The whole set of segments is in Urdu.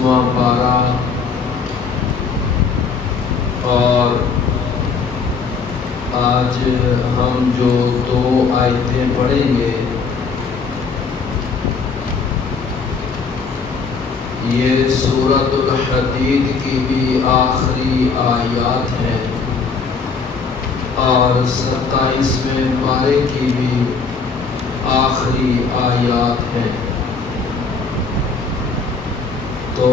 27واں پارہ اور آج ہم جو 2 آیتیں پڑھیں گے یہ سورۃ الحدید کی بھی آخری آیات ہیں اور 27ویں پارے کی بھی آخری آیات ہیں۔ تو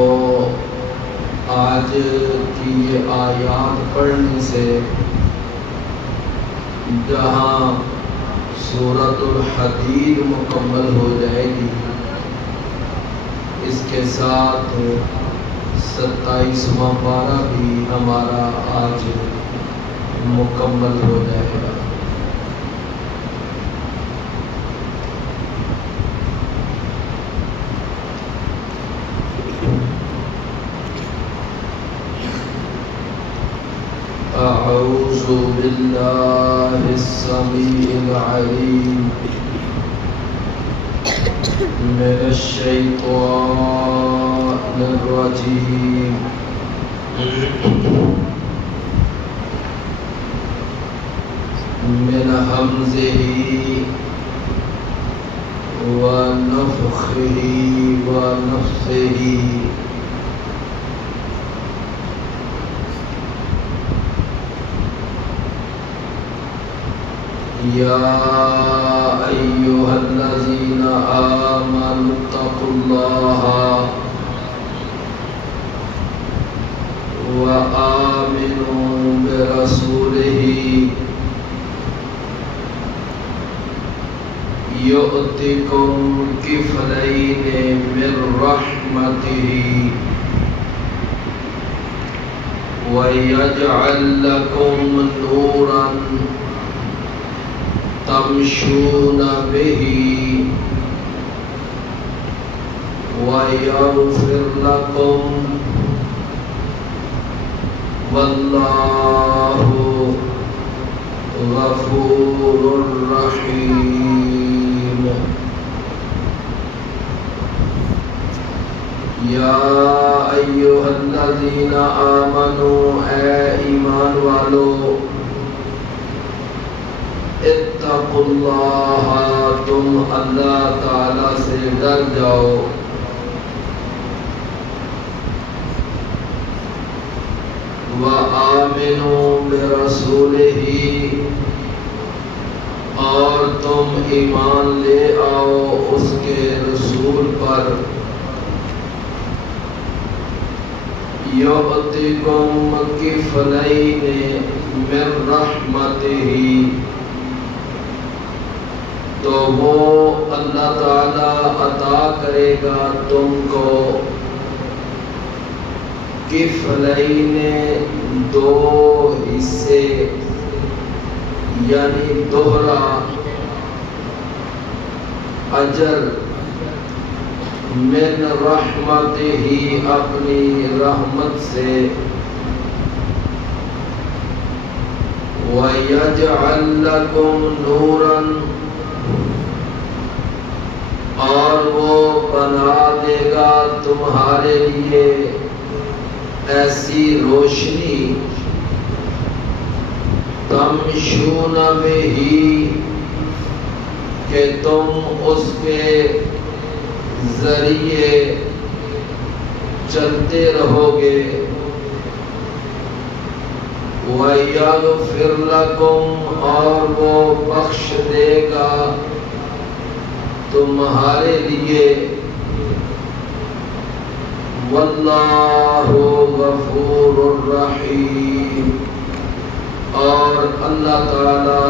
آج کی یہ آیات پڑھنے سے جہاں سورۃ الحدید مکمل ہو جائے گی، اس کے ساتھ 27واں پارہ بھی ہمارا آج مکمل ہو جائے گا۔ اعوذ باللہ السمیع العلیم من الشیطان الرجیم من ہمزہ ونفخہ ونفثہ۔ یا ایھا الذین آمنوا اتقوا اللہ وآمنوا برسولہ یؤتکم کفلین من رحمتہ ویجعل لکم نورا تمشون بہ ویغفر لکم واللہ غفور رحیم۔ یا ایھا الذین آمنوا اے ایمان والو، اتقوا اللہ تم اللہ تعالی سے ڈر جاؤ، وآمنوا برسولہ اور تم ایمان لے آؤ اس کے رسول پر، یؤتکم کفلین من رحمتہ تو وہ اللہ تعالی عطا کرے گا تم کو کفلین 2 حصے، یعنی دوہرا اجر، من رحمتہ اپنی رحمت سے، وَيَجْعَلْ لَكُمْ نُورًا اور وہ بنا دے گا تمہارے لیے ایسی روشنی، تمشون بہ کہ تم اس کے ذریعے چلتے رہو گے، وَيَغْفِرْ لَكُمْ اور وہ بخش دے گا تمہارے لیے، واللہ غفور الرحیم اور اللہ تعالی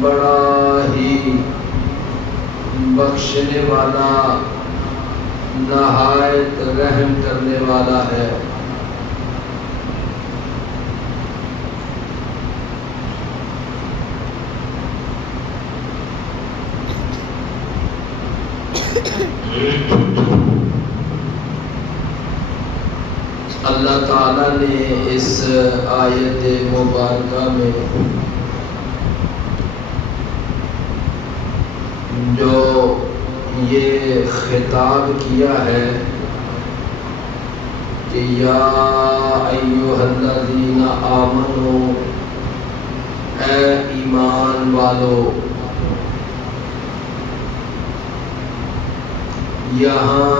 بڑا ہی بخشنے والا، نہایت رحم کرنے والا ہے۔ اللہ تعالیٰ نے اس آیت مبارکہ میں جو یہ خطاب کیا ہے کہ یا ایھا الذین آمنو، اے ایمان والو. یہاں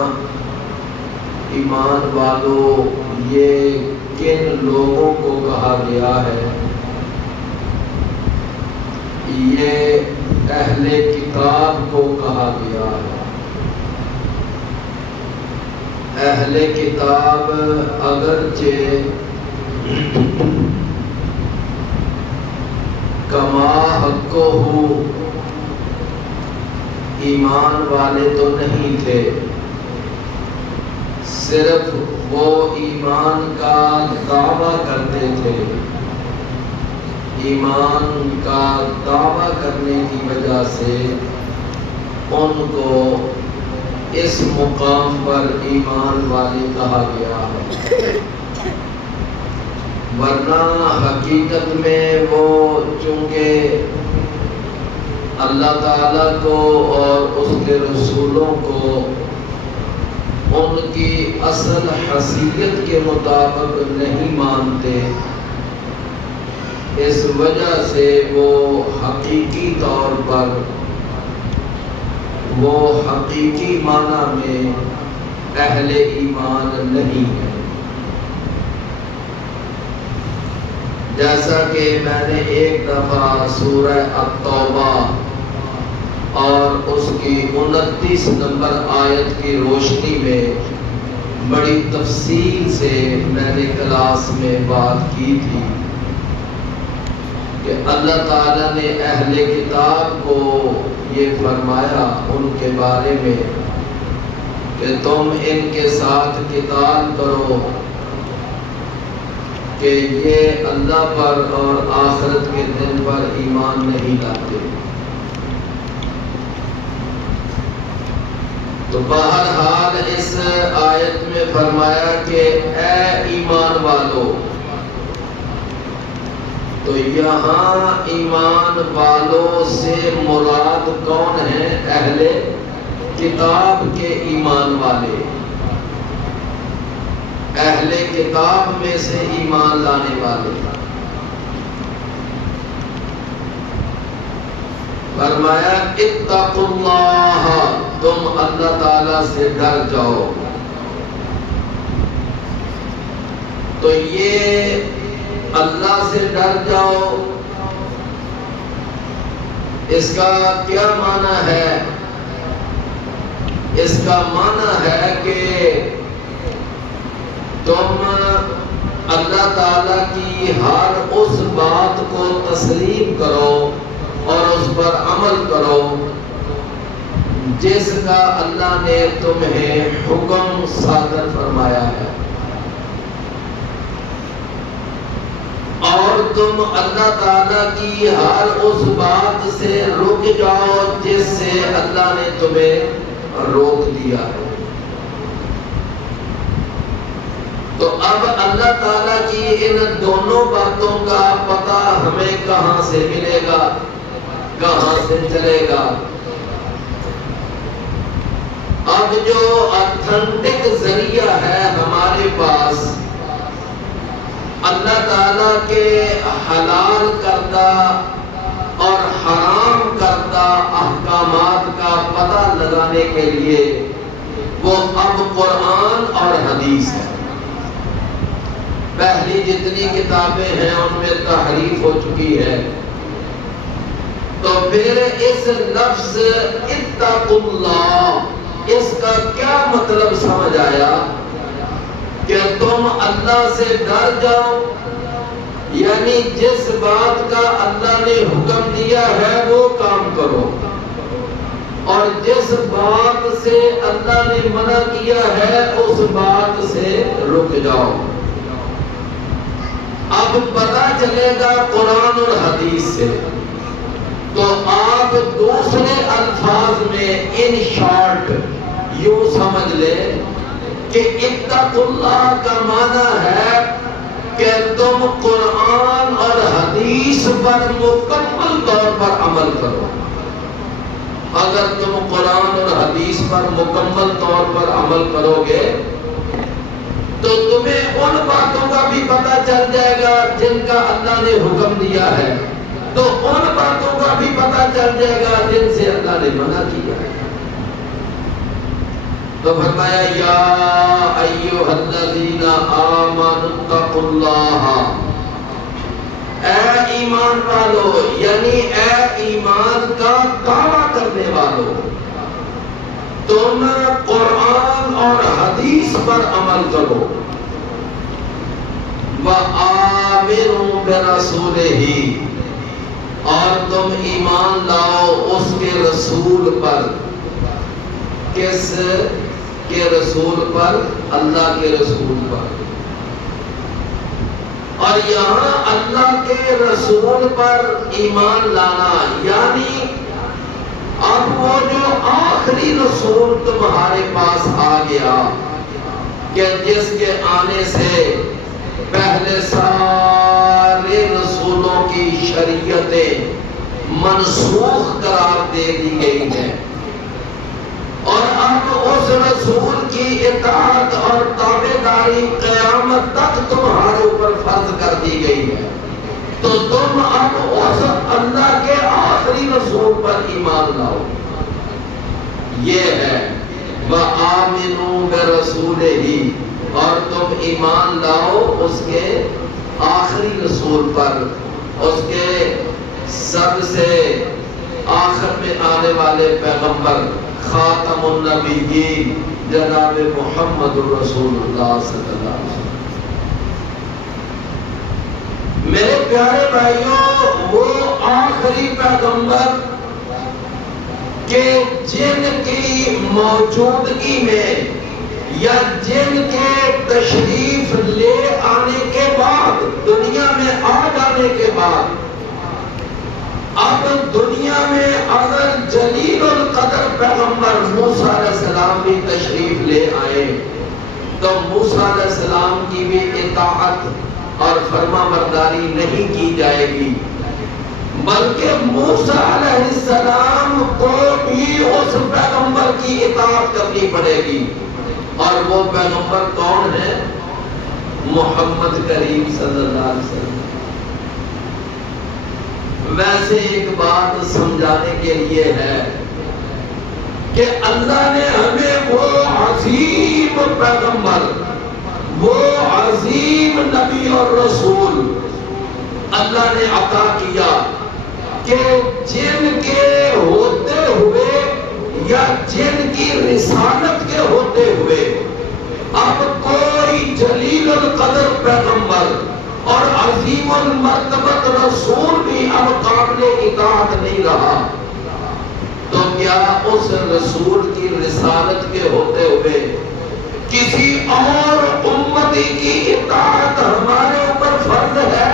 ایمان والو یہ کن لوگوں کو کہا گیا ہے؟ یہ اہل کتاب کو کہا گیا ہے. اہل کتاب اگرچہ کما حقہ ایمان والے تو نہیں تھے، صرف وہ ایمان کا دعویٰ کرتے تھے. ایمان کا دعویٰ کرنے کی وجہ سے ان کو اس مقام پر ایمان والے کہا گیا ہے. ورنہ حقیقت میں وہ چونکہ اللہ تعالیٰ کو اور اس کے رسولوں کو ان کی اصل حیثیت کے مطابق نہیں مانتے، اس وجہ سے وہ حقیقی طور پر، وہ حقیقی معنی میں اہل ایمان نہیں ہے. جیسا کہ میں نے ایک دفعہ سورہ التوبہ اور اس کی 29 نمبر آیت کی روشنی میں بڑی تفصیل سے میں نے کلاس میں بات کی تھی کہ اللہ تعالیٰ نے اہل کتاب کو یہ فرمایا ان کے بارے میں کہ تم ان کے ساتھ قتال کرو کہ یہ اللہ پر اور آخرت کے دن پر ایمان نہیں لاتے. تو بہرحال اس آیت میں فرمایا کہ اے ایمان والو. تو یہاں ایمان والوں سے مراد کون ہیں؟ اہل کتاب کے ایمان والے، اہل کتاب میں سے ایمان لانے والے. فرمایا اتقوا اللہ، تم اللہ تعالی سے ڈر جاؤ. تو یہ اللہ سے ڈر جاؤ، اس کا کیا معنی ہے؟ اس کا معنی ہے کہ تم اللہ تعالی کی ہر اس بات کو تسلیم کرو اور اس پر عمل کرو جس کا اللہ نے تمہیں حکم صادر فرمایا ہے، اور تم اللہ تعالیٰ کی ہر اس بات سے رک جاؤ جس سے اللہ نے تمہیں روک دیا ہے. تو اب اللہ تعالیٰ کی ان دونوں باتوں کا پتہ ہمیں کہاں سے ملے گا، کہاں سے چلے گا؟ اب جو اتھینٹک ذریعہ ہے ہمارے پاس اللہ تعالیٰ کے حلال کردہ اور حرام کردہ احکامات کا پتہ لگانے کے لیے، وہ اب قرآن اور حدیث ہے. پہلی جتنی کتابیں ہیں ان میں تحریف ہو چکی ہے. تو پھر اس لفظ اتقوا اللہ، اس کا کیا مطلب سمجھ آیا؟ کہ تم اللہ سے ڈر جاؤ، یعنی جس بات کا اللہ نے حکم دیا ہے وہ کام کرو، اور جس بات سے اللہ نے منع کیا ہے اس بات سے رک جاؤ. اب پتہ چلے گا قرآن اور حدیث سے. تو آپ دوسرے الفاظ میں ان شارٹ یوں سمجھ لیں کہ اتقوا اللہ کا معنی ہے کہ تم قرآن اور حدیث پر مکمل طور پر عمل کرو. اگر تم قرآن اور حدیث پر مکمل طور پر عمل کرو گے تو تمہیں ان باتوں کا بھی پتہ چل جائے گا جن کا اللہ نے حکم دیا ہے، تو ان باتوں کا بھی پتہ چل جائے گا جن سے اللہ نے منع کیا ہے۔ تو فرمایا یا ایھا الذین آمنوا اتقوا اللہ، اے ایمان والو، یعنی اے ایمان کا دعویٰ کرنے والو، تم قرآن اور حدیث پر عمل کرو، وآمنوا برسولہ، اور تم ایمان لاؤ اس کے رسول پر۔ کس کے رسول پر؟ اللہ کے رسول پر۔ اور یہاں اللہ کے رسول پر ایمان لانا یعنی اب وہ جو آخری رسول تمہارے پاس آ گیا کہ جس کے آنے سے پہلے سارے رسولوں کی شریعتیں منسوخ قرار دے دی گئی ہیں، اور اب اس رسول کی اطاعت اور تابعداری قیامت تک تمہارے اوپر فرض کر دی گئی ہے، تو تم اب اس اللہ کے آخری رسول پر ایمان لاؤ۔ یہ ہے وآمنوا برسولہ، اور تم ایمان لاؤ اس کے آخری رسول پر، اس کے سب سے آخر میں آنے والے پیغمبر خاتم النبیین جناب محمد رسول اللہ صلی اللہ علیہ وسلم۔ میرے پیارے بھائیوں، وہ آخری پیغمبر کہ جن کی موجودگی میں یا جن کے تشریف لے آنے کے بعد، دنیا میں آ جانے کے بعد، اب دنیا میں اگر جلیل القدر پیغمبر موسیٰ علیہ السلام بھی تشریف لے آئے تو موسیٰ علیہ السلام کی بھی اطاعت اور فرما برداری نہیں کی جائے گی، بلکہ موسیٰ علیہ السلام کو بھی اس پیغمبر کی اطاعت کرنی پڑے گی، اور وہ پیغمبر کون ہے؟ محمد کریم صلی اللہ علیہ وسلم۔ ویسے ایک بات سمجھانے کے لیے ہے کہ اللہ نے ہمیں وہ عظیم پیغمبر، وہ عظیم نبی اور رسول اللہ نے عطا کیا کہ جن کے ہوتے ہوئے یا جن کی رسالت کے ہوتے ہوئے اب کوئی جلیل القدر پیغمبر اور عظیم المرتبت رسول بھی اب قابل اطاعت نہیں رہا، تو کیا اس رسول کی رسالت کے ہوتے ہوئے کسی اور امتی کی اطاعت ہمارے اوپر فرض ہے؟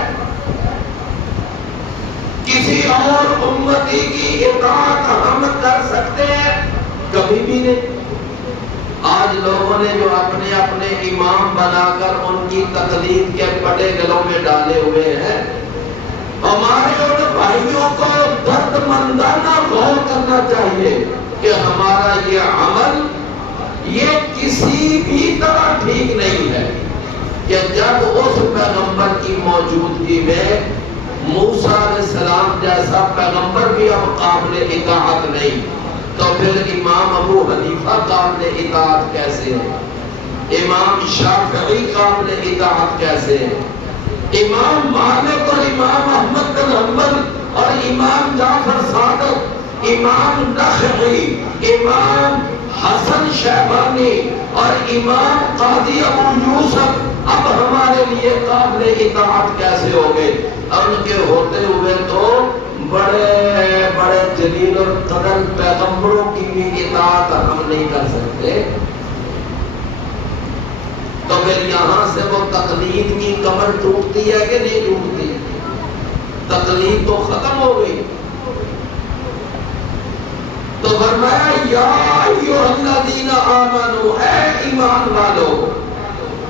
کسی اور امتی کی اطاعت ہم کر سکتے ہیں؟ کبھی بھی نہیں۔ آج لوگوں نے جو اپنے اپنے امام بنا کر ان کی تقلید کے پٹے گلوں میں ڈالے ہوئے ہیں، ہمارے ان بھائیوں کو درد مندانہ غور کرنا چاہیے کہ ہمارا یہ عمل یہ کسی بھی طرح ٹھیک نہیں ہے کہ جب اس پیغمبر کی موجودگی میں موسیٰ علیہ السلام جیسا پیغمبر بھی اب قابل اطاعت نہیں، تو پھر امام ابو حنیفہ قابل اطاعت کیسے ہے؟ امام شافعی قابل اطاعت کیسے ہے؟ امام مالک اور امام احمد بن حنبل اور امام جعفر صادق، امام نخعی، امام حسن شیبانی اور امام قاضی ابو یوسف اب ہمارے لیے قابل اطاعت کیسے ہو گئے؟ ان کے ہوتے ہوئے تو بڑے بڑے جلیل اور قدر پیغمبروں کی بھی اطاعت ہم نہیں کر سکتے، تو پھر یہاں سے وہ تقلید کی کمر ٹوٹتی ہے کہ نہیں ٹوٹتی؟ تقلید تو ختم ہو گئی۔ تو فرمایا یا ایھا الذین آمنوا، اے ایمان والو،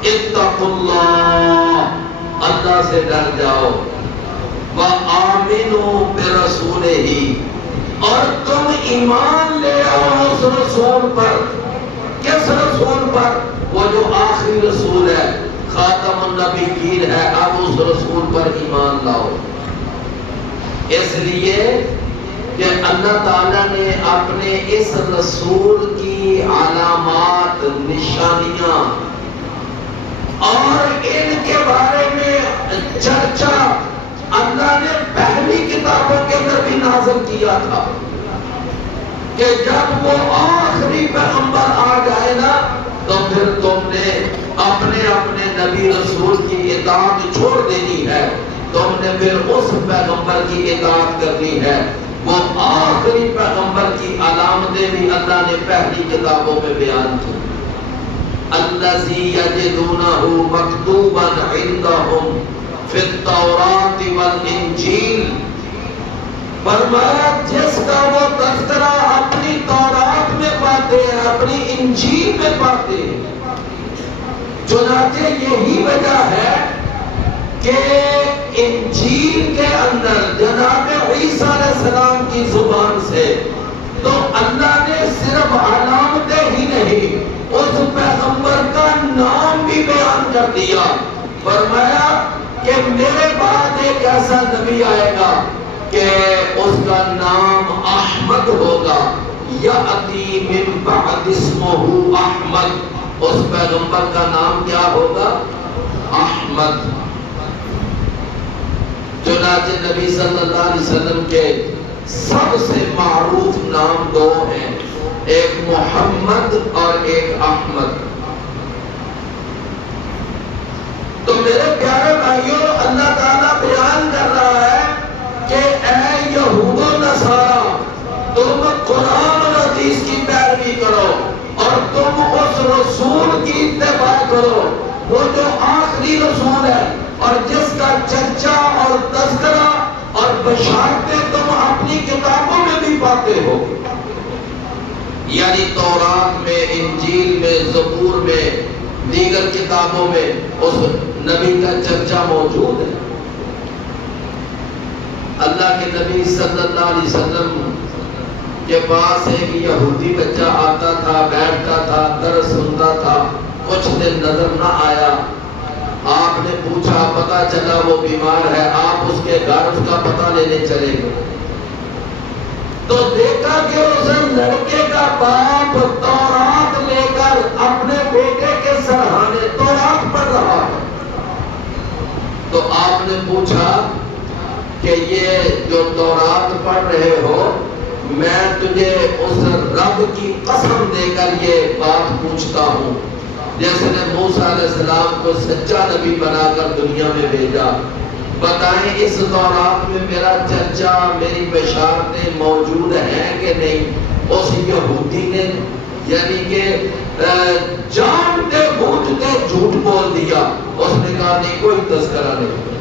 اتقوا اللہ، اللہ سے ڈر جاؤ، وآمنوا برسولہ، اور تم ایمان لے آؤ اس رسول پر۔ کس رسول پر؟ وہ جو آخری رسول ہے، خاتم النبیین ہے، اب اس رسول پر ایمان لاؤ۔ اس لیے کہ اللہ تعالیٰ نے اپنے اس رسول کی علامات، نشانیاں اور ان کے بارے میں چرچا اللہ نے پہلی کتابوں کے اندر بھی نازل کیا تھا کہ جب وہ آخری پیغمبر آ جائے نا تو پھر تم نے اپنے اپنے نبی رسول کی اطاعت چھوڑ دینی ہے، تم نے پھر اس پیغمبر کی اطاعت کرنی ہے۔ وہ آخری پیغمبر کی علامتیں بھی اللہ نے پہلی کتابوں میں بیان کی۔ الذی یجدونہ مکتوبا عندہم فی التوراۃ والانجیل، فرمایا جس کا وہ تذکرہ اپنی تورات میں پاتے ہیں، اپنی انجیل میں پاتے ہیں۔ چنانچہ یہی وجہ ہے کہ انجیل کے اندر جناب عیسیٰ علیہ السلام کی زبان سے تو اللہ نے صرف علامتیں ہی نہیں، اس پیغمبر کا نام بھی بیان کر دیا۔ فرمایا کہ میرے بعد ایک ایسا نبی آئے گا کہ اس کا نام احمد ہوگا، یأتی من بعد اسمہ احمد، اس پیغمبر کا نام کیا ہوگا؟ احمد۔ چنانچہ نبی صلی اللہ علیہ وسلم کے سب سے معروف نام دو ہیں، ایک محمد اور ایک احمد۔ تو میرے پیارے بھائیوں، اللہ تعالیٰ بیان کر رہا ہے کہ اے یہود و نصارا، تم قرآن اور حدیث کی پیروی کرو اور تم اس رسول کی اتباع کرو، وہ جو آخری رسول ہے اور جس کا چرچا اور تذکرہ اور بشارتیں تم اپنی کتابوں میں بھی پاتے ہو، یعنی تورات میں، انجیل میں، زبور میں، دیگر کتابوں میں اس نبی کا چرچا موجود ہے۔ اللہ کے نبی صلی اللہ علیہ وسلم کے پاس ایک یہودی بچہ آتا تھا، بیٹھتا تھا، درس سنتا تھا، کچھ دن نظر نہ آیا، آپ نے پوچھا، پتا چلا وہ بیمار ہے، آپ اس کے گھر اس کا پتہ لینے چلے گئے تو دیکھا کہ اس لڑکے کا باپ تورات لے کر اپنے بیٹے کے سرہانے تورات پڑھ رہا ہے۔ تو آپ نے پوچھا کہ یہ جو تورات پڑھ رہے ہو، میں تجھے اس رب کی قسم دے کر یہ بات پوچھتا ہوں جس نے موسیٰ علیہ السلام کو سچا نبی بنا کر دنیا میں بھیجا، بتائیں اس تورات میں میرا چرچا، میری بشارتیں موجود ہیں کہ نہیں؟ اس یہودی نے یعنی کہ جانتے بوجھتے جھوٹ بول دیا، اس نے کہا نہیں، کوئی تذکرہ نہیں۔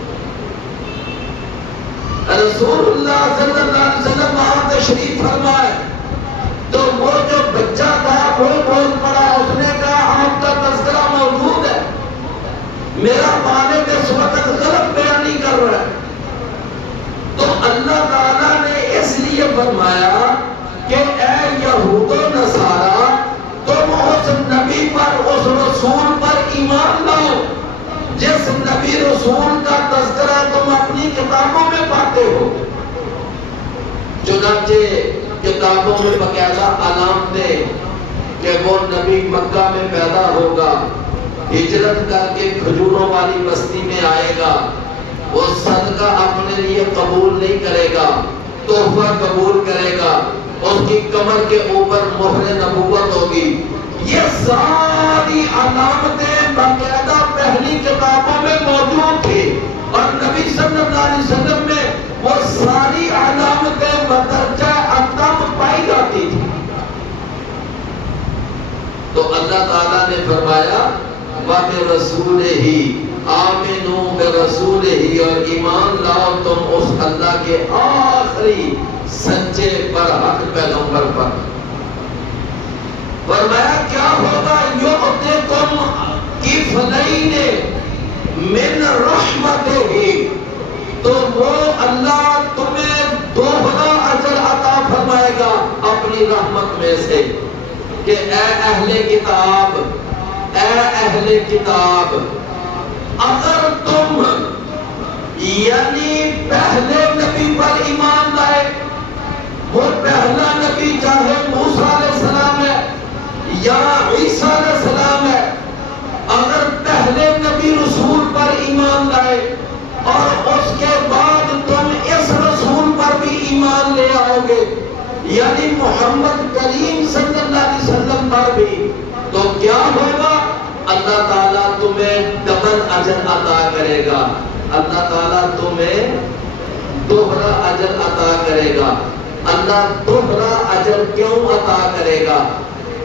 رسول اللہ صلی اللہ علیہ وسلم وہاں تشریف فرمائے تو وہ جو بچہ تھا وہ بول پڑا، اس نے کہا آپ کا تذکرہ موجود ہے، میرا والد اس وقت غلط بیانی کر رہا ہے۔ تو اللہ تعالیٰ نے اس لیے فرمایا کہ اے یہود و نصارا، تم اس نبی پر، اس رسول پر ایمان لاؤ جس نبی رسول کا تذکرہ تم اپنی کتابوں میں پاتے ہو۔ چنانچہ کتابوں میں باقاعدہ علامتیں کہ وہ نبی مکہ میں پیدا ہوگا، ہجرت کر کے کھجوروں والی بستی میں آئے گا، وہ صدقہ اپنے لیے قبول نہیں کرے گا، تحفہ قبول کرے گا، اس کی کمر کے اوپر مہر نبوت ہوگی۔ یہ ساری علامتیں باقاعدہ پہلی کتابوں میں موجود تھی اور نبی صلی اللہ علیہ وسلم میں وہ ساری علامتیں بدرجہ اتم پائی جاتی تھی۔ تو اللہ تعالیٰ نے فرمایا وَبِرَسُولِهِ آمِنُوا بِرَسُولِهِ، اور ایمان لاؤ تم اس اللہ کے آخری سچے برحق پیغمبر پر۔ فرمایا کیا ہوگا؟ یُؤْتِکُمْ کِفْلَيْنِ مِنْ رَحْمَتِهِ، تو وہ اللہ تمہیں دوہرا اجر عطا فرمائے گا اپنی رحمت میں سے کہ اے اہل کتاب، اے اہل کتاب، اگر تم یعنی پہلے نبی پر ایمان لائے، وہ پہلا نبی چاہے موسیٰ علیہ السلام ہے یا عیسیٰ علیہ السلام ہے، اگر پہلے نبی رسول پر ایمان لائے اور اس کے بعد تم اس رسول پر بھی ایمان لے آؤ گے، یعنی محمد کریم صلی اللہ علیہ وسلم پر بھی، تو کیا ہوگا؟ اللہ تعالیٰ تمہیں ڈبل اجر عطا کرے گا، اللہ تعالیٰ تمہیں دوہرا اجر عطا کرے گا۔ اللہ دوہرا اجر کیوں عطا کرے گا؟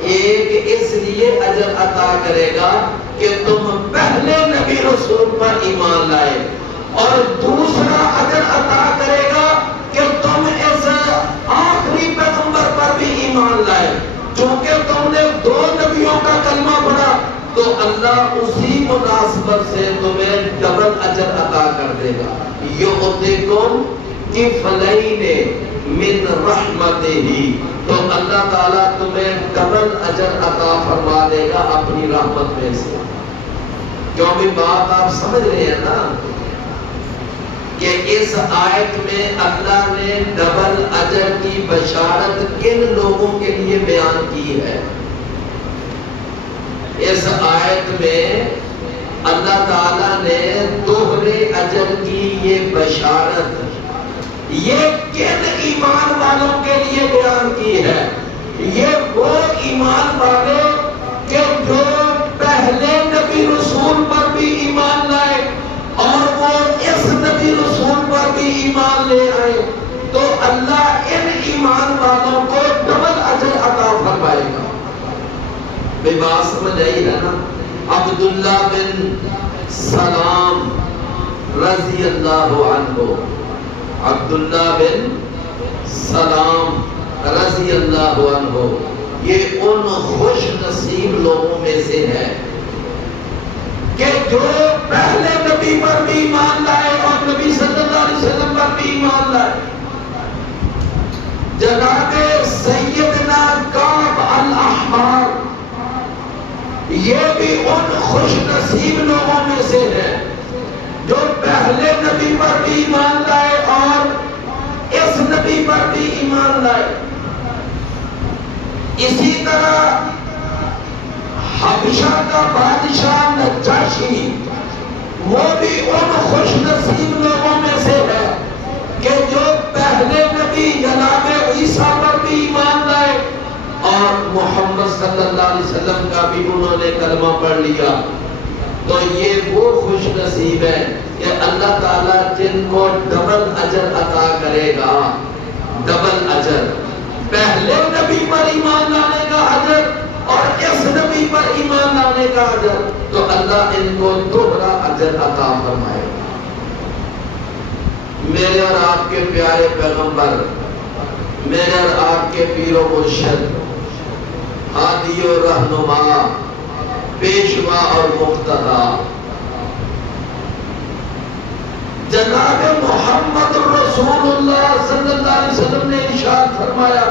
ایک اس لیے اجر عطا کرے گا کہ تم پہلے نبی رسول پر ایمان لائے، اور دوسرا اجر عطا کرے گا کہ تم اس آخری پیغمبر پر بھی ایمان لائے۔ چونکہ تم نے دو نبیوں کا کلمہ پڑھا تو اللہ اسی مناسبت سے تمہیں ڈبل اجر عطا کر دے گا۔ یؤتیکم کفلین من رحمتہ، تو اللہ تعالیٰ تمہیں ڈبل اجر عطا فرما دے گا اپنی رحمت میں سے۔ کیوں بھی بات آپ سمجھ رہے ہیں نا کہ اس آیت میں اللہ نے ڈبل اجر کی بشارت کن لوگوں کے لیے بیان کی ہے؟ اس آیت میں اللہ تعالیٰ نے دوہرے اجر کی یہ بشارت یہ کن ایمان والوں کے لیے بیان کی ہے؟ یہ وہ ایمان والے کہ جو پہلے نبی رسول پر بھی ایمان لائے اور وہ اس نبی رسول پر بھی ایمان لے آئے، تو اللہ ان ایمان والوں کو ڈبل اجر عطا فرمائے گا۔ بے بات سمجھ آئی ہے نا؟ عبداللہ بن سلام رضی اللہ عنہ، عبداللہ بن سلام رضی اللہ عنہ یہ ان خوش نصیب لوگوں میں سے ہے کہ جو پہلے نبی پر بھی ایمان لائے اور نبی صلی اللہ علیہ وسلم پر بھی ایمان لائے۔ جناب سیدنا کعب الاحبار یہ بھی ان خوش نصیب لوگوں میں سے ہے جو پہلے نبی پر بھی ایمان لائے اور اس نبی پر بھی ایمان لائے۔ اسی طرح حبشہ کا بادشاہ نجاشی وہ بھی ان خوش نصیب لوگوں میں سے ہے کہ جو پہلے نبی جناب عیسیٰ پر بھی ایمان لائے اور محمد صلی اللہ علیہ وسلم کا بھی انہوں نے کلمہ پڑھ لیا۔ تو یہ وہ خوش نصیب ہے کہ اللہ تعالیٰ جن کو ڈبل اجر عطا کرے گا، ڈبل اجر، پہلے نبی پر ایمان لانے کا اجر اور اس نبی پر ایمان لانے کا اجر، تو اللہ ان کو دوہرا اجر عطا فرمائے گا۔ میرے اور آپ کے پیارے پیغمبر، میرے اور آپ کے پیر و مرشد، ہادی و رہنما، پیشوا اور مقتدا، جناب محمد رسول اللہ صلی اللہ علیہ وسلم نے ارشاد فرمایا،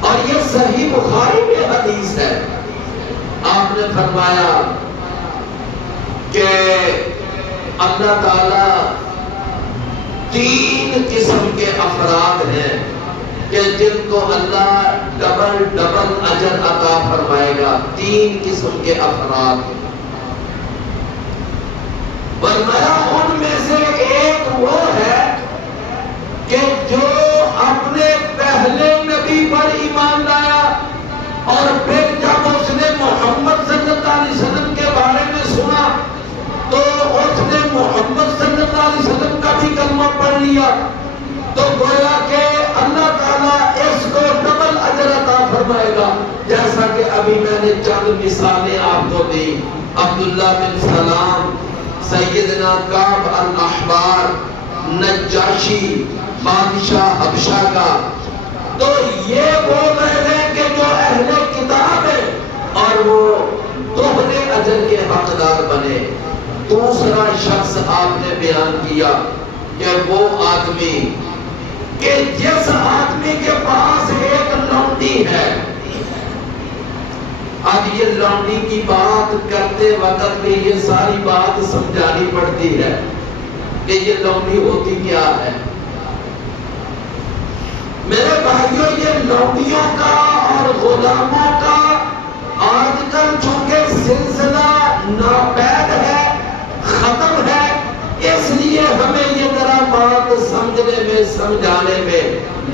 اور یہ صحیح بخاری میں حدیث ہے، آپ نے فرمایا کہ اللہ تعالی تین قسم کے افراد ہیں کہ جن کو اللہ ڈبل ڈبل اجر عطا فرمائے گا۔ تین قسم کے افراد، فرمایا ان میں سے ایک وہ ہے کہ جو اپنے پہلے نبی پر ایمان لایا اور پھر جب اس نے محمد صلی اللہ علیہ وسلم کے بارے میں سنا تو اس نے محمد صلی اللہ علیہ وسلم کا بھی کلمہ پڑھ لیا، تو گویا کہ اللہ تعالیٰ اس کو ڈبل اجر عطا فرمائے گا۔ جیسا کہ ابھی میں نے چند مثالیں آپ کو دی، عبداللہ بن سلام، سیدنا کعب الاحبار، نجاشی بادشاہ حبشہ کا، تو یہ وہ لوگ ہیں کہ جو اہل کتاب ہے اور وہ دوہرے اجر کے حقدار بنے۔ دوسرا شخص آپ نے بیان کیا کہ وہ آدمی کہ جس آدمی کے پاس ایک لونڈی ہے، اب یہ لونڈی کی بات کرتے وقت میں یہ ساری بات سمجھانی پڑتی ہے کہ یہ لونڈی ہوتی کیا ہے۔ میرے بھائیوں، یہ لونڈیوں کا اور غلاموں کا آج کل چونکہ سلسلہ ناپید ہے، ختم ہے، اس لیے ہمیں یہ ذرا بات سمجھنے میں سمجھانے میں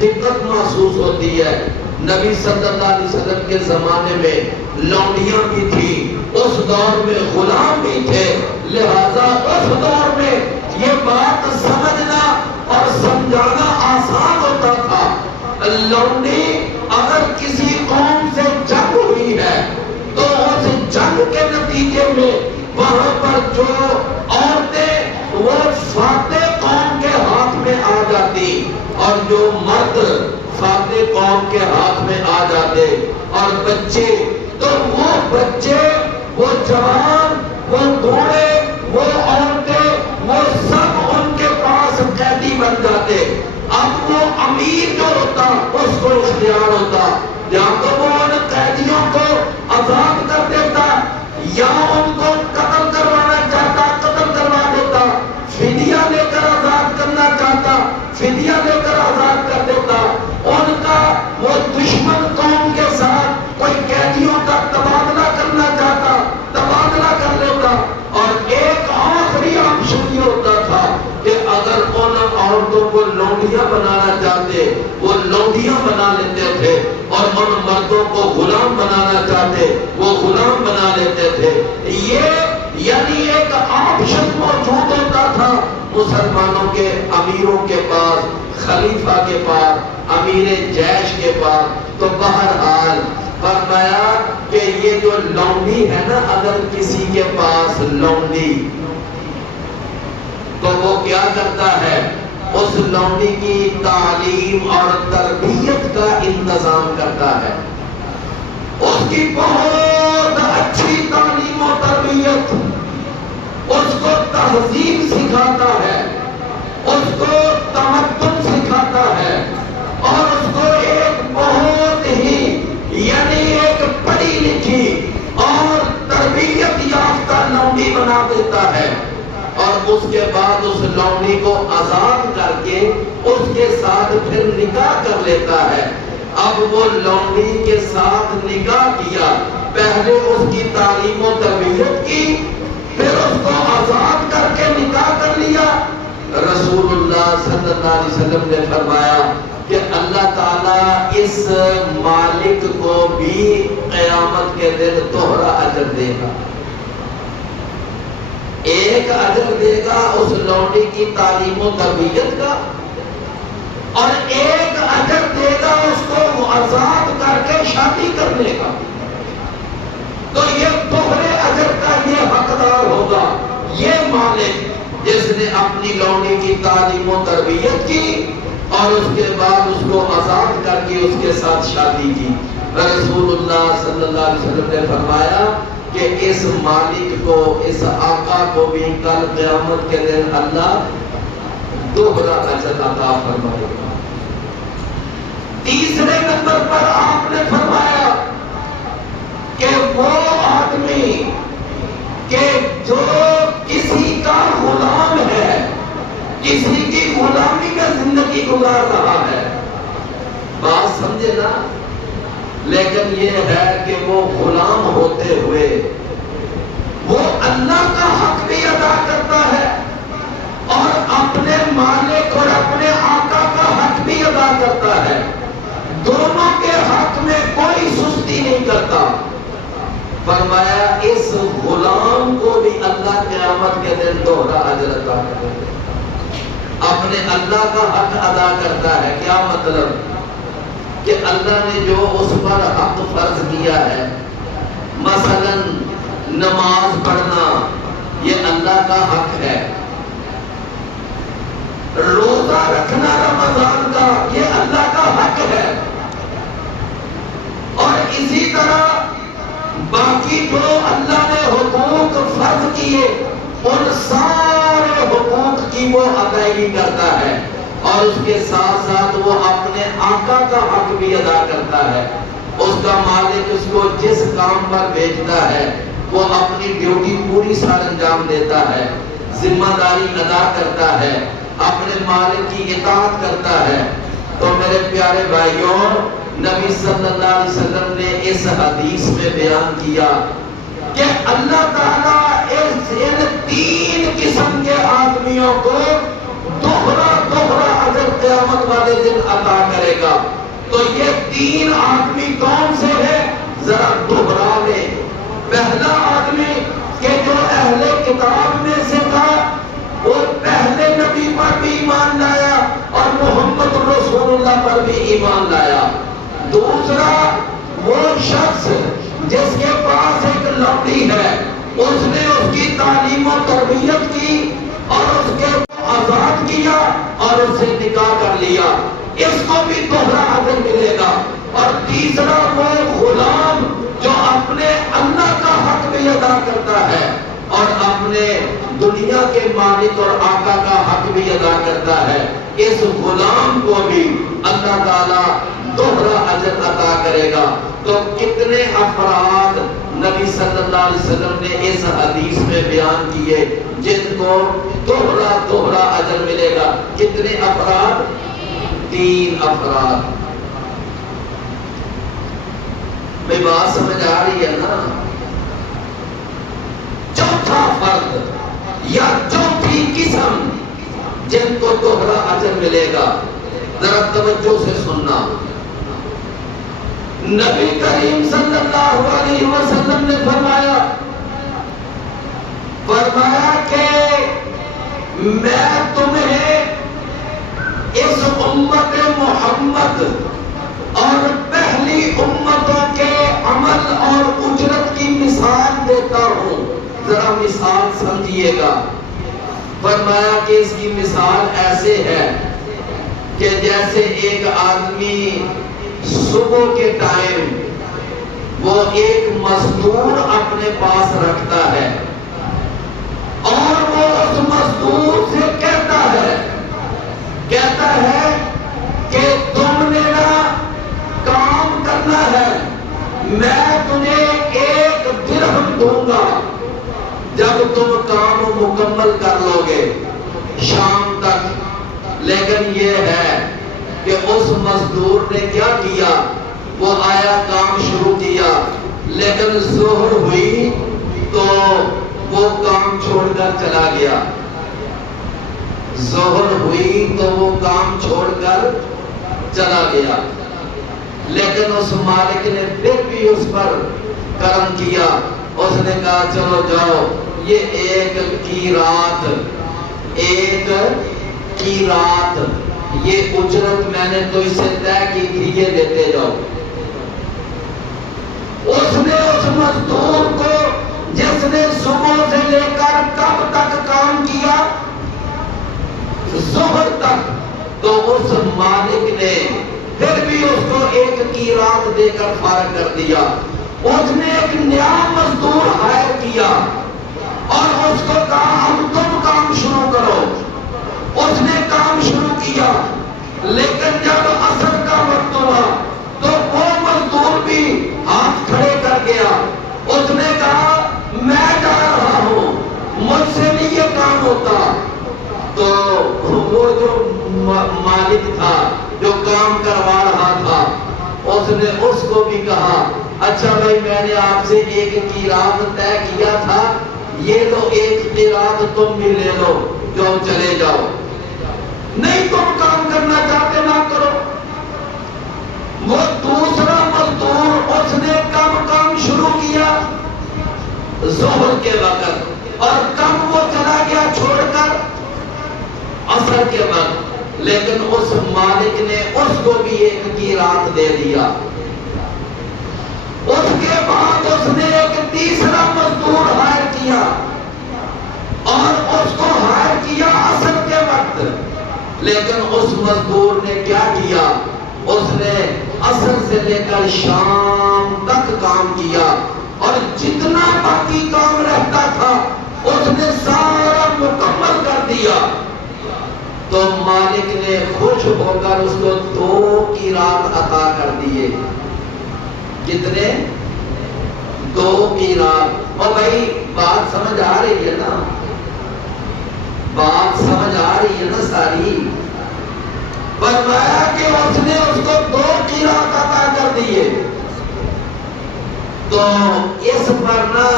دقت محسوس ہوتی ہے۔ نبی صلی اللہ علیہ وسلم کے زمانے میں لونڈیاں بھی تھیں، اس دور میں غلام بھی تھے، لہذا اس دور میں یہ بات سمجھنا اور سمجھانا آسان ہوتا تھا۔ لونڈی اگر کسی قوم سے جنگ ہوئی ہے تو اس جنگ کے نتیجے میں وہاں پر جو عورتیں وہ فاتح قوم کے ہاتھ میں آ جاتی اور جو مرد فاتح قوم کے ہاتھ میں آ جاتے، اور بچے تو وہ بچے، وہ جوان، وہ بوڑھے، وہ عورتیں، وہ سب ان کے پاس قیدی بن جاتے۔ اب وہ امیر جو ہوتا اس کو اختیار ہوتا، یا تو وہ ان قیدیوں کو آزاد کر دیتا یا ان کو قتل کروانا چاہتا قتل کروا دیتا، فدیہ لے کر آزاد کرنا چاہتا فدیہ لے کر آزاد کر دیتا، ان کا وہ دشمن قوم کے ساتھ کوئی قیدیوں کا تبادلہ کرنا چاہتا تبادلہ کر لیتا، اور ایک آخری آپشن یہ ہوتا تھا کہ اگر ان عورتوں کو لونڈیاں بنانا چاہتے وہ لونڈیاں بنا لیتے تھے، اور ان مردوں کو غلام بنانا چاہتے وہ غلام بنا لیتے تھے۔ یہ یعنی ایک آپشن موجود ہوتا تھا مسلمانوں کے امیروں کے پاس، خلیفہ کے پاس، امیر جیش کے پاس۔ تو بہرحال فرمایا کہ یہ جو لونڈی ہے نا، اگر کسی کے پاس لونڈی تو وہ کیا کرتا ہے، اس لونڈی کی تعلیم اور تربیت کا انتظام کرتا ہے، اس کی بہت اچھی تعلیم و تربیت، اس کو تہذیب سکھاتا ہے، اس کو تمدن سکھاتا ہے، اور اس کو ایک بہت ہی یعنی ایک پڑھی لکھی اور تربیت یافتہ لونڈی بنا دیتا ہے، اور اس کے بعد اس لونڈی کو آزاد کر کے اس کے ساتھ پھر نکاح کر لیتا ہے۔ اب وہ لونڈی کے ساتھ نکاح کیا، پہلے اس کی تعلیم و تربیت کی، پھر اس کو آزاد کر کے نکاح کر لیا۔ رسول اللہ صلی اللہ علیہ وسلم نے فرمایا کہ اللہ تعالیٰ اس مالک کو بھی قیامت کے دن دوہرا اجر دے گا۔ ایک اجر دے گا اس لونڈی کی تعلیم و تربیت کا، اور ایک اجر دے گا اس کو آزاد کر کے شادی کرنے کا۔ تو یہ دوہرے اجر کا یہ حقدار ہوگا یہ مالک جس نے اپنی لونڈی کی تعلیم و تربیت کی اور اس کے بعد اس کو آزاد کر کے اس کے ساتھ شادی کی۔ رسول اللہ صلی اللہ علیہ وسلم نے فرمایا کہ اس مالک کو، اس آقا کو بھی کل قیامت کے دن اللہ دوہرا اجر عطا فرمائے گا۔ تیسرے نمبر پر آپ نے فرمایا کہ وہ آدمی کہ جو کسی کا غلام ہے، کسی کی غلامی میں زندگی گزار رہا ہے، بات سمجھے نا، لیکن یہ ہے کہ وہ غلام ہوتے ہوئے وہ اللہ کا حق بھی ادا کرتا ہے اور اپنے مالک اور اپنے آقا کا حق بھی ادا کرتا ہے، دونوں کے حق میں کوئی سستی نہیں کرتا۔ فرمایا اس غلام کو بھی اللہ قیامت کے دن دوہرا اجر عطا کرے گا۔ اپنے اللہ کا حق ادا کرتا ہے، کیا مطلب کہ اللہ نے جو اس پر حق فرض کیا ہے، مثلا نماز پڑھنا، یہ اللہ کا حق ہے، روزہ رکھنا رمضان کا، یہ اللہ کا حق ہے، اور اسی طرح باقی جو اللہ نے حقوق فرض کیے ان سارے حقوق کی وہ ادائیگی کرتا ہے، اور اس کے ساتھ ساتھ وہ اپنے آقا کا حق بھی ادا کرتا ہے۔ اس کا مالک اس کو جس کام پر بھیجتا ہے وہ اپنی ڈیوٹی پوری سر انجام دیتا ہے، ذمہ داری ادا کرتا ہے، اپنے مالک کی اطاعت کرتا ہے۔ تو میرے پیارے بھائیوں، نبی صلی اللہ علیہ وسلم نے اس حدیث میں بیان کیا کہ اللہ تعالیٰ ان 3 قسم کے آدمیوں کو دوہرا اجر قیامت والے دن عطا کرے گا۔ تو یہ 3 آدمی کون سے ہیں؟ ذرا دوہرا لیں۔ پہلا آدمی کہ جو اہل کتاب میں سے تھا، وہ پہلے نبی پر بھی ایمان لایا اور محمد رسول اللہ پر بھی ایمان لایا۔ دوسرا وہ شخص جس کے پاس ایک لوٹی ہے، اس نے اس کی تعلیم و تربیت کی اور اس کے آزاد کیا اور اس سے نکاح کر لیا، اس کو بھی دوہرا اجر ملے گا۔ اور تیسرا وہ غلام جو اپنے اللہ کا حق بھی ادا کرتا ہے اور اپنے دنیا کے مالک اور آقا کا حق بھی ادا کرتا ہے، اس غلام کو بھی اللہ تعالیٰ دوہرا اجر عطا کرے گا۔ تو کتنے افراد نبی صلی اللہ علیہ وسلم نے اس حدیث میں بیان کیے جن کو دوہرا اجر ملے گا؟ کتنے افراد؟ 3 افراد۔ میں بات سمجھ آ رہی ہے نا؟ چوتھا فرد یا چوتھی قسم جن کو دوہرا اجر ملے گا، ذرا توجہ سے سننا۔ نبی کریم صلی اللہ علیہ وسلم نے فرمایا کہ میں تمہیں اس امت محمد اور پہلی امتوں کے عمل اور اجرت کی مثال دیتا ہوں، ذرا مثال سمجھیے گا۔ فرمایا کہ اس کی مثال ایسے ہے کہ جیسے ایک آدمی صبح کے ٹائم وہ ایک مزدور اپنے پاس رکھتا ہے اور وہ اس مزدور سے کہتا ہے کہ تم نے نا کام کرنا ہے، میں تمہیں 1 درہم دوں گا جب تم کام مکمل کر لو گے شام تک۔ لیکن یہ ہے کہ اس مزدور نے کیا کیا؟ وہ آیا، کام شروع کیا، لیکن ظہر ہوئی تو وہ کام چھوڑ کر چلا گیا۔ ظہر ہوئی تو وہ کام چھوڑ کر چلا گیا، لیکن اس مالک نے پھر بھی اس پر کرم کیا۔ اس نے کہا چلو جاؤ، یہ 1 کی رات یہ اجرت میں نے تو اسے طے کی تھی، یہ دیتے جاؤ۔ اس نے اس مزدور کو جس نے صبح سے لے کر کب تک کام کیا؟ ظہر تک، تو اس مالک نے پھر بھی اس کو 1 کی رات دے کر فارغ کر دیا۔ اس نے ایک نیا مزدور ہائر کیا اور اس کو کہا اب تم کام شروع کرو۔ اس نے کام شروع کیا، لیکن جب عصر کا وقت ہوا تو وہ مزدور بھی ہاتھ کھڑے کر گیا۔ اس نے کہا میں جا رہا ہوں، مجھ سے نہیں یہ کام ہوتا۔ تو وہ جو مالک تھا جو کام کروا رہا تھا، اس نے اس کو بھی کہا اچھا بھائی، میں نے آپ سے 1 کی رات طے کیا تھا، یہ لو 1 کی رات تم بھی لے لو، جو چلے جاؤ۔ نہیں تم کام کرنا چاہتے نہ کرو۔ وہ دوسرا مزدور اس نے کب کام شروع کیا؟ ظہر کے وقت، اور کب وہ چلا گیا چھوڑ کر؟ عصر کے وقت۔ لیکن اس مالک نے اس کو بھی 1 کی رات دے دیا۔ اس کے بعد اس نے ایک تیسرا مزدور ہائر کیا اور اس کو ہائر کیا عصر کے وقت۔ لیکن اس مزدور نے کیا کیا؟ اس نے عصر سے لے کر شام تک کام کیا اور جتنا باقی کام رہتا تھا اس نے سارا مکمل کر دیا۔ تو مالک نے خوش ہو کر اس کو 2 کی رات عطا کر دیے۔ کتنے؟ 2 قیراط۔ اور بھائی بات سمجھ آ رہی ہے نا؟ بات سمجھ آ رہی ہے نا ساری؟ فرمایا کہ اس نے اس کو 2 قیراط عطا کر دیے۔ تو اس پر نا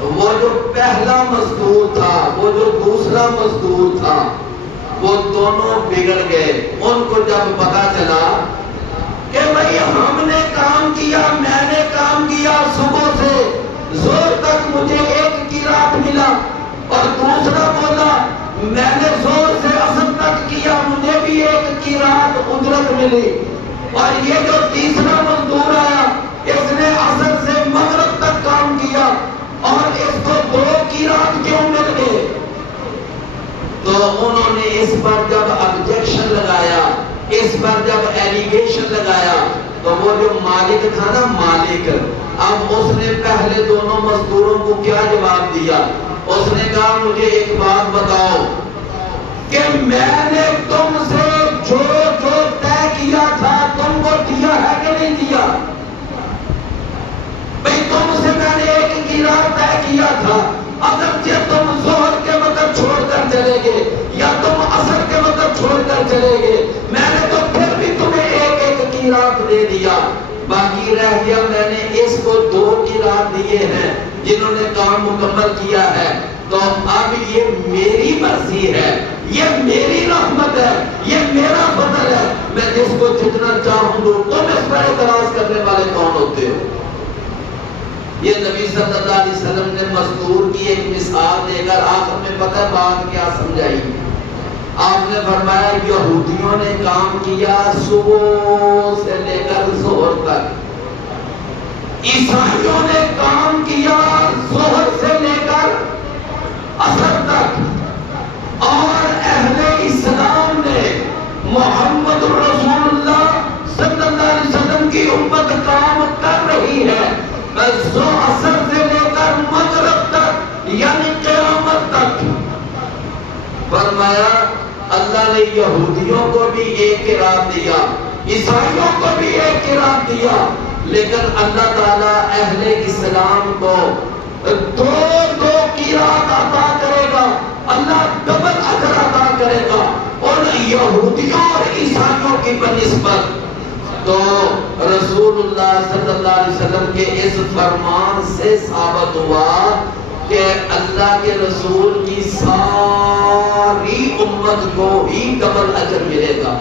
وہ جو پہلا مزدور تھا، وہ جو دوسرا مزدور تھا، وہ دونوں بگڑ گئے۔ ان کو جب پتا چلا کہ بھئی ہم نے کام کیا، میں نے کام کیا، صبح سے زور تک مجھے 1 قیراط ملا، اور دوسرا بولا میں نے زور سے عصر تک کیا، مجھے بھی 1 قیراط اجرت ملی، اور یہ جو تیسرا مزدور آیا اس نے عصر سے مغرب تک کام کیا اور اس کو 2 قیراط کیوں مل گئے؟ تو انہوں نے اس پر جب آبجیکشن لگایا، اس پر جب ایلیگیشن لگایا، تو وہ جو مالک تھا نا، مالک، اب اس نے پہلے دونوں مزدوروں کو کیا جواب دیا؟ اس نے کہا مجھے ایک بات بتاؤ کہ میں نے تم سے جو طے کیا تھا تم کو دیا ہے کہ نہیں دیا؟ بھئی تم سے میں نے 1 قیراط طے کیا تھا، اگرچہ تم ظہر کے وقت چھوڑ کر چلے گئے یا تم عصر کے وقت چھوڑ کر چلے گئے، میں نے تو پھر بھی تمہیں 1 قیراط دے دیا، باقی رہ گیا میں نے اس کو 2 قیراط دیے ہیں جنہوں نے کام مکمل کیا ہے۔ تو اب یہ میری مرضی ہے، یہ میری رحمت ہے، یہ میرا فضل ہے، میں جس کو جتنا چاہوں دوں۔ تم اس پر اعتراض کرنے والے کون ہوتے ہو؟ یہ نبی صلی اللہ علیہ وسلم نے مزدور کی ایک مثال دے کر آخر میں پتہ بات کیا سمجھائی؟ آپ نے فرمایا یہودیوں نے کام کیا صبح سے لے کر ظہر تک، عیسائیوں نے کام کیا ظہر سے لے کر عصر تک، اور اہل اسلام نے محمد رسول اللہ صلی اللہ علیہ وسلم کی امت کام کر رہی ہے بس عصر سے لے کر مغرب تک، یعنی قیامت تک۔ فرمایا اللہ نے یہودیوں کو بھی 1 قیراط دیا، عیسائیوں کو بھی 1 قیراط دیا، لیکن اللہ تعالیٰ اہل اسلام کو 2 قیراط عطا کرے گا، اللہ ڈبل اجر عطا کرے گا ان یہودیوں اور عیسائیوں کی بنسبت۔ تو رسول اللہ صلی اللہ علیہ وسلم کے اس فرمان سے ثابت ہوا کہ اللہ کے رسول کی ساری امت کو ہی ڈبل اجر ملے گا۔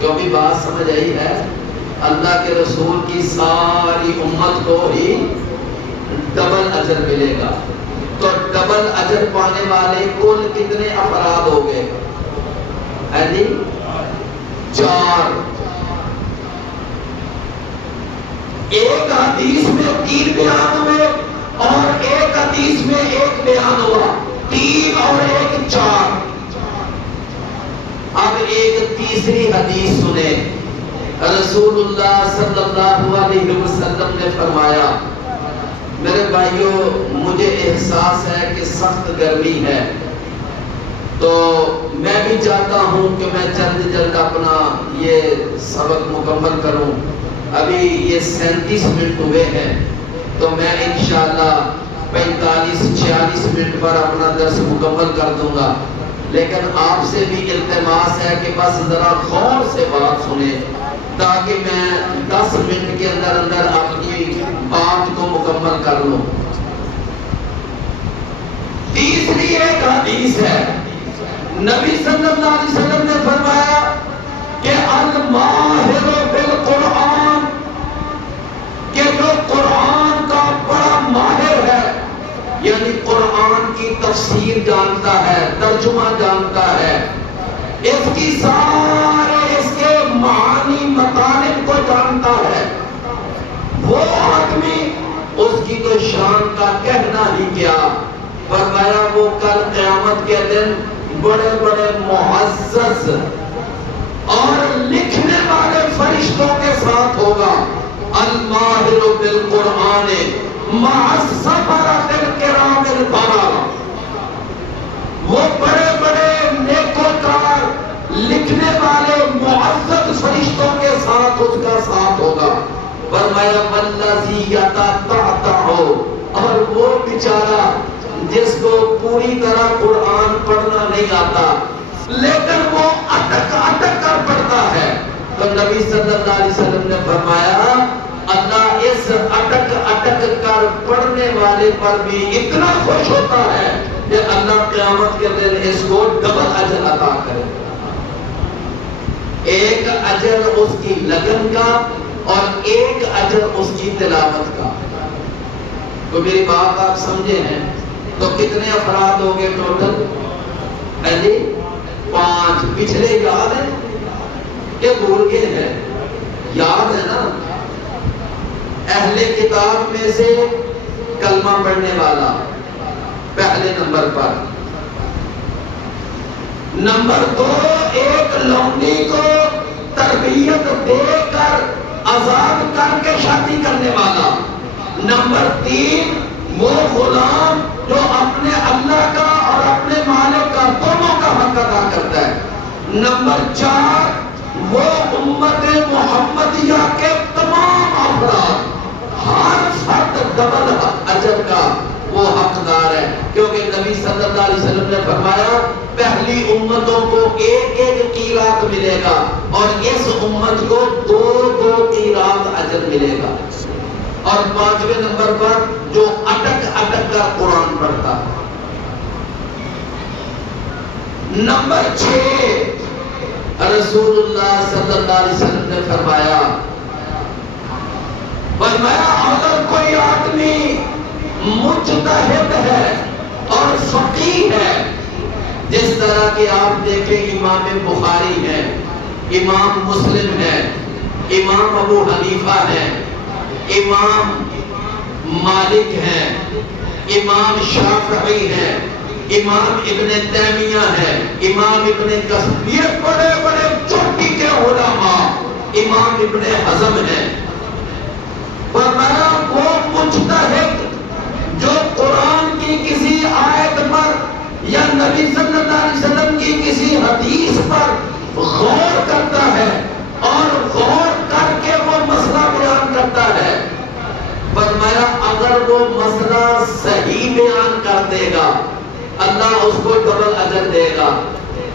کیونکہ بات سمجھ آئی ہے؟ اللہ کے رسول کی ساری امت کو ہی ڈبل اجر ملے گا۔ تو ڈبل اجر پانے والے کل کتنے افراد ہو گئے؟ ہے جی 4۔ ایک حدیث میں 3 بیان ہوئے اور ایک حدیث میں 1 بیان ہوا، 3 اور 1 4۔ اب ایک تیسری حدیث سنے، رسول اللہ صلی اللہ علیہ وسلم نے فرمایا میرے بھائیو مجھے احساس ہے کہ سخت گرمی ہے، تو میں بھی چاہتا ہوں کہ میں جلد اپنا یہ سبق مکمل کروں۔ ابھی یہ 37 منٹ ہوئے ہیں، تو میں انشاءاللہ 45-46 منٹ پر اپنا درس مکمل کر دوں گا، لیکن آپ سے بھی التماس ہے کہ بس ذرا غور سے بات سنیں تاکہ میں 10 منٹ کے اندر اپنی بات کو مکمل کر لوں۔ تیسری ایک حدیث ہے، نبی صلی اللہ علیہ وسلم نے فرمایا کہ الماہر بالقرآن، کہ جو قرآن کا بڑا ماہر ہے، یعنی قرآن کی تفسیر جانتا ہے، ترجمہ جانتا ہے، اس کی سارے اس کے معانی مطالب کو جانتا ہے، وہ آدمی اس کی تو شان کا کہنا ہی کیا۔ فرمایا وہ کل قیامت کے دن بڑے بڑے معزز اور لکھنے والے فرشتوں کے ساتھ ہوگا۔ الماہر بالقرآن مع السفرۃ الکرام البررہ، وہ بڑے بڑے نیکوکار لکھنے والے معزز فرشتوں کے ساتھ فرمایا والذی یتتعتع، اور وہ بیچارہ جس کو پوری طرح قرآن پڑھنا نہیں آتا لیکن وہ اٹک اٹک کر پڑھتا ہے، تو نبی صلی اللہ علیہ وسلم نے فرمایا اللہ اس اٹک اٹک کر پڑھنے والے پر بھی اتنا خوش ہوتا ہے کہ اللہ قیامت کے دن اس کو ڈبل اجر عطا کرے، ایک اجر اس کی لگن کا اور ایک اجر اس کی تلاوت کا۔ تو میری بات آپ سمجھے ہیں؟ تو کتنے افراد ہو گئے ٹوٹل؟ جی 5۔ پچھلے یاد ہے کہ بھول گئے ہیں؟ یاد ہے نا؟ اہل کتاب میں سے کلمہ پڑھنے والا پہلے نمبر پر، نمبر 2 ایک لونڈی کو تربیت دے کر آزاد کر کے شادی کرنے والا، نمبر 3 وہ غلام جو اپنے اللہ کا اور اپنے مالک کا دونوں کا حق ادا کرتا ہے، نمبر 4 وہ امت محمدیہ کے تمام افراد، ہر فرد ڈبل اجر کا وہ حقدار ہے، کیونکہ نبی صلی اللہ علیہ وسلم نے فرمایا پہلی امتوں کو ایک ایک قیرات ملے گا اور اس امت کو 2 قیرات اجر ملے گا، اور 5ویں نمبر پر جو اٹک اٹک کر قرآن پڑھتا ہے۔ نمبر 6 رسول اللہ صلی اللہ علیہ وسلم نے فرمایا اگر کوئی آدمی مجتہد ہے اور فقیہ ہے، جس طرح کہ آپ دیکھیں امام بخاری ہے، امام مسلم ہے، امام ابو حنیفہ ہے، امام مالک ہے، امام شافعی ہے، امام ابن تیمیہ ہے، امام ابن کثیر، یہ بڑے بڑے چوٹی کے علماء، امام ابن حزم ہے، فرمایا وہ مجتہد جو قرآن کی کسی آیت پر یا نبی صلی اللہ علیہ وسلم کی کسی حدیث پر غور کرتا ہے اور غور کر کے وہ مسئلہ بیان کرتا ہے، فرمایا اگر وہ مسئلہ صحیح بیان کر دے گا اللہ اس کو ڈبل اجر دے گا،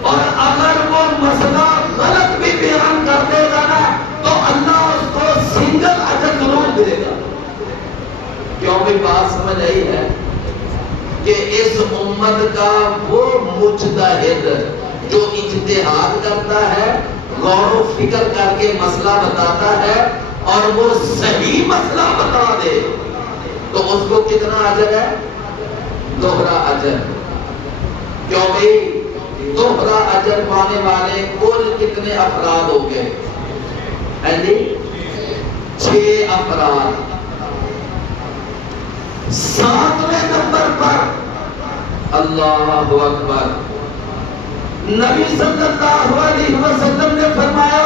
اور اگر وہ مسئلہ غلط بھی بیان کر دے گا نا تو اللہ اس کو سنگل اجر ضرور دے گا۔ کیوں بھی بات سمجھ آئی ہے کہ اس امت کا وہ مجتہد جو اجتہاد کرتا ہے، غور و فکر کر کے مسئلہ بتاتا ہے اور وہ صحیح مسئلہ بتا دے تو اس کو کتنا اجر ہے؟ 2 اجر۔ کیوں بھئی 2 اجر پانے والے کل کتنے افراد ہو گئے؟ ہے جی 6 افراد۔ 7ویں نمبر پر اللہ اکبر، نبی صلی اللہ علیہ وسلم نے فرمایا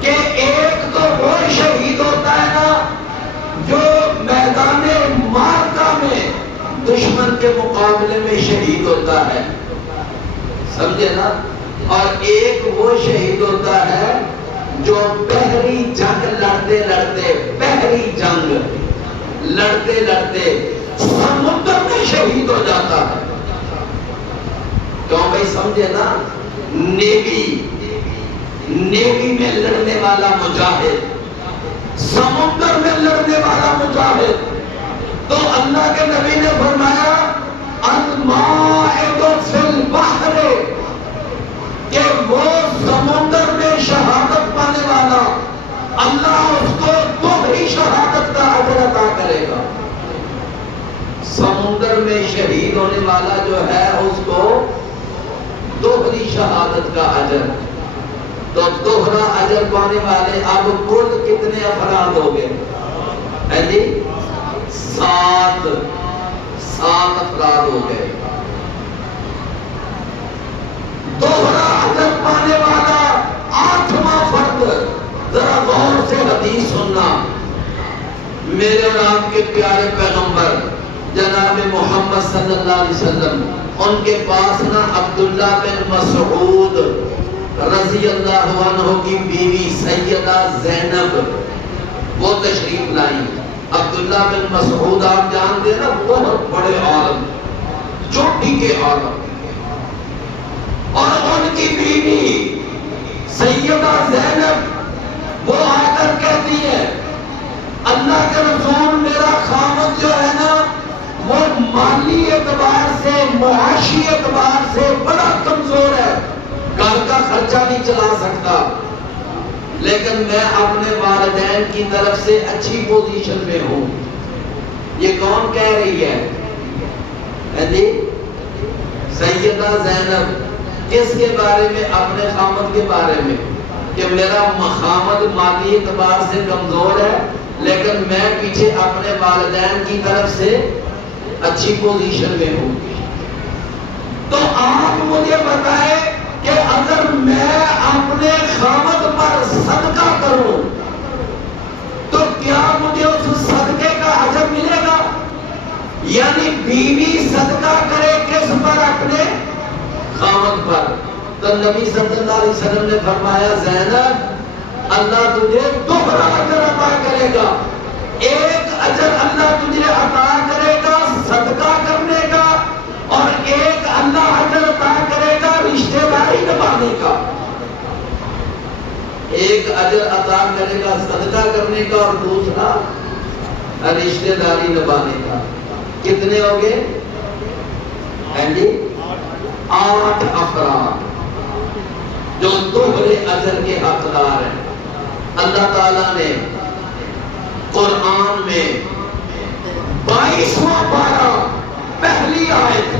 کہ ایک تو وہ شہید ہوتا ہے نا جو میدان معرکہ میں دشمن کے مقابلے میں شہید ہوتا ہے، سمجھے نا، اور ایک وہ شہید ہوتا ہے جو بحری جنگ لڑتے لڑتے، بحری جنگ لڑتے لڑتے سمندر میں شہید ہو جاتا ہے۔ کیوں بھائی سمجھے نا، نیوی میں لڑنے والا مجاہد، سمندر میں لڑنے والا مجاہد، تو اللہ کے نبی نے فرمایا المائد فی البحر، کہ وہ سمندر میں شہادت پانے والا اللہ اس کو 2 شہادت کا اجر عطا کرے گا۔ سمندر میں شہید ہونے والا جو ہے اس کو 2 شہادت کا اجر، تو 2 اجر پانے والے اب کل کتنے افراد ہو گئے؟ ہے جی 7 افراد ہو گئے۔ 2 اجر پانے والا 8واں فرد، ذرا غور سے حدیث سننا، میرے اور آپ کے پیارے پیغمبر جناب محمد صلی اللہ علیہ وسلم، ان کے پاس نا عبداللہ بن مسعود رضی اللہ عنہ کی بیوی سیدہ زینب وہ تشریف لائی. عبداللہ بن مسعود آپ جانتے ہیں نا، بہت بڑے عالم، چوٹی کے عالم، اور ان کی بیوی سیدہ زینب وہ آ کر کہتی ہے اللہ کے رسول میرا خامد جو ہے نا وہ مالی اعتبار سے، معاشی اعتبار سے بڑا کمزور ہے، گھر کا خرچہ نہیں چلا سکتا، لیکن میں اپنے والدین کی طرف سے اچھی پوزیشن میں ہوں. یہ کون کہہ رہی ہے جی؟ سیدہ زینب. کس کے بارے میں؟ اپنے خامد کے بارے میں، کہ میرا خامد مالی اعتبار سے کمزور ہے لیکن میں پیچھے اپنے والدین کی طرف سے اچھی پوزیشن میں ہوں. تو آپ مجھے بتائیں کہ اگر میں اپنے خامد پر صدقہ کروں تو کیا مجھے اس صدقے کا اجر ملے گا؟ یعنی بیوی صدقہ کرے کس پر؟ اپنے خامد پر. تو نبی صلی اللہ علیہ وسلم نے فرمایا زینب اللہ تجھے دوہرا اجر عطا کرے گا. ایک اجر اللہ تجھے عطا کرے گا صدقہ کرنے کا، اور ایک اللہ اجر عطا کرے گا رشتہ داری نبھانے کا. ایک اجر عطا کرے گا صدقہ کرنے کا اور دوسرا رشتہ داری نبھانے کا. کتنے ہو گئے؟ ہیں جی 8 افراد جو دوہرے اجر کے حقدار ہیں. اللہ تعالیٰ نے قرآن میں 22واں پارہ پہلی آیت،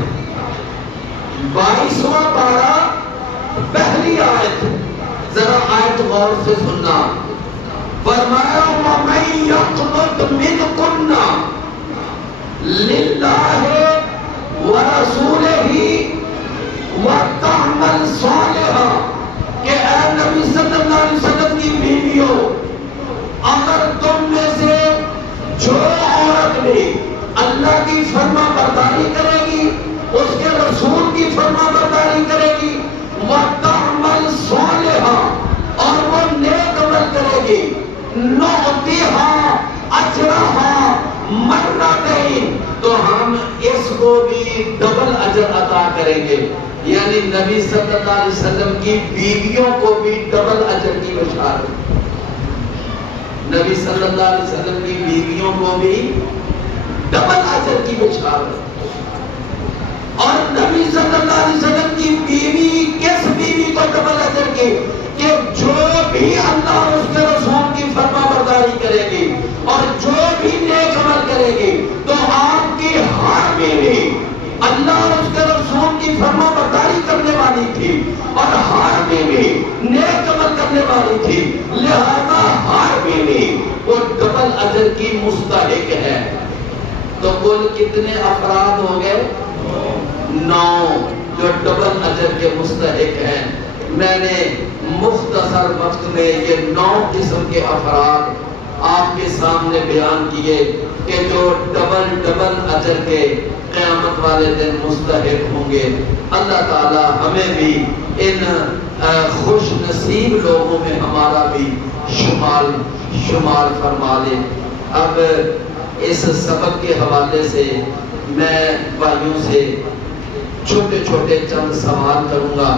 22واں پارہ پہلی آیت، ذرا آیت غور سے سننا. فرمایا وَمَن يَقْنُتْ مِنْكُنَّ لِلَّهِ وَرَسُولِهِ وَتَعْمَلْ صَالِحًا، کہ اے نبی صلی اللہ علیہ وسلم کی بیویوں، اگر تم میں سے جو عورت بھی اللہ کی فرما برداری کرے گی، اس کے رسول کی فرما برداری کرے گی، وَتَعْمَلْ صَالِحًا، اور وہ نیک عمل کرے گی، نُعْطِهَا أَجْرَهَا مَرَّتَيْنِ، تو ہم اس کو بھی ڈبل اجر عطا کریں گے. یعنی نبی صلی اللہ علیہ وسلم کی بیویوں کو بھی ڈبل اجر کی بشارت. نبی صلی اللہ علیہ وسلم کی بیویوں کو بھی ڈبل اجر کی بشارت. اور نبی صلی اللہ علیہ وسلم کی بیوی کس بیوی کو ڈبل اجر کی؟ کہ جو بھی اللہ اور اس کے رسول کی فرما برداری کرے گی اور جو بھی نیک عمل کرے گی، تو آپ کی ہر بیوی اللہ اور اس کے رسول کی فرما برداری کرنے والی تھی اور ہر بیوی نیک عمل کرنے والی تھی، لہذا ہر بیوی وہ ڈبل اجر کی مستحق ہے. تو کل کتنے افراد ہو گئے؟ 9 جو ڈبل اجر کے مستحق ہیں. میں نے مختصر وقت میں یہ 9 قسم کے افراد آپ کے سامنے بیان کیے کہ جو ڈبل اجر کے قیامت والے دن مستحق ہوں گے. اللہ تعالی ہمیں بھی ان خوش نصیب لوگوں میں ہمارا بھی شمار فرما دے. اب اس سبق کے حوالے سے میں بھائیوں سے چھوٹے چھوٹے چند سوال کروں گا.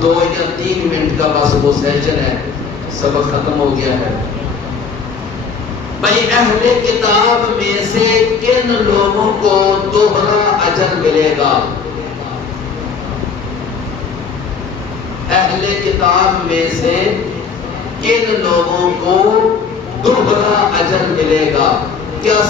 2 یا 3 منٹ کا بس وہ سیشن ہے، سبق ختم ہو گیا ہے. بھائی اہل کتاب میں سے کن لوگوں کو دوہرا اجر ملے گا؟ اہل کتاب میں سے کن لوگوں کو دوہرا اجر ملے گا؟ کیا